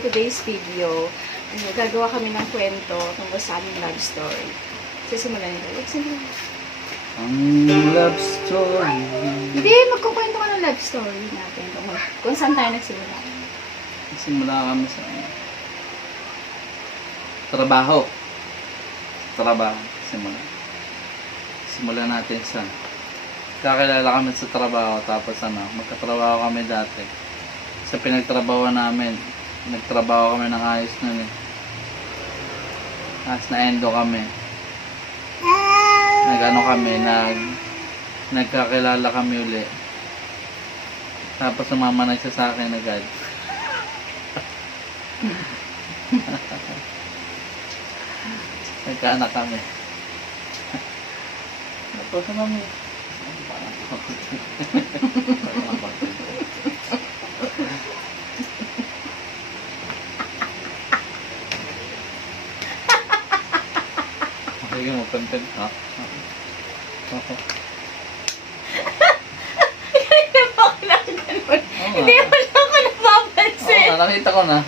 Today's video, gagawa kami ng kwento tungkol sa aming love story. Sisimulan nito. Magsimula. Ang love story. Hindi, magkukwento ka ng love story natin. Kung saan tayo nagsimula. Simula kami sa trabaho. Simula natin sa kakilala kami sa trabaho, tapos magkatrabaho kami dati. Sa pinagtrabaho namin, nagtrabaho kami ng ayos nun eh. Tapos na-endo kami. Nagkakilala kami uli. Tapos sumama na siya sa akin agad. Nagkaanak kami. Tapos kami. Sige mo, content ha? Hindi mo ako na ganun. Hindi mo na ako napapansin. Oo, nakita ko na.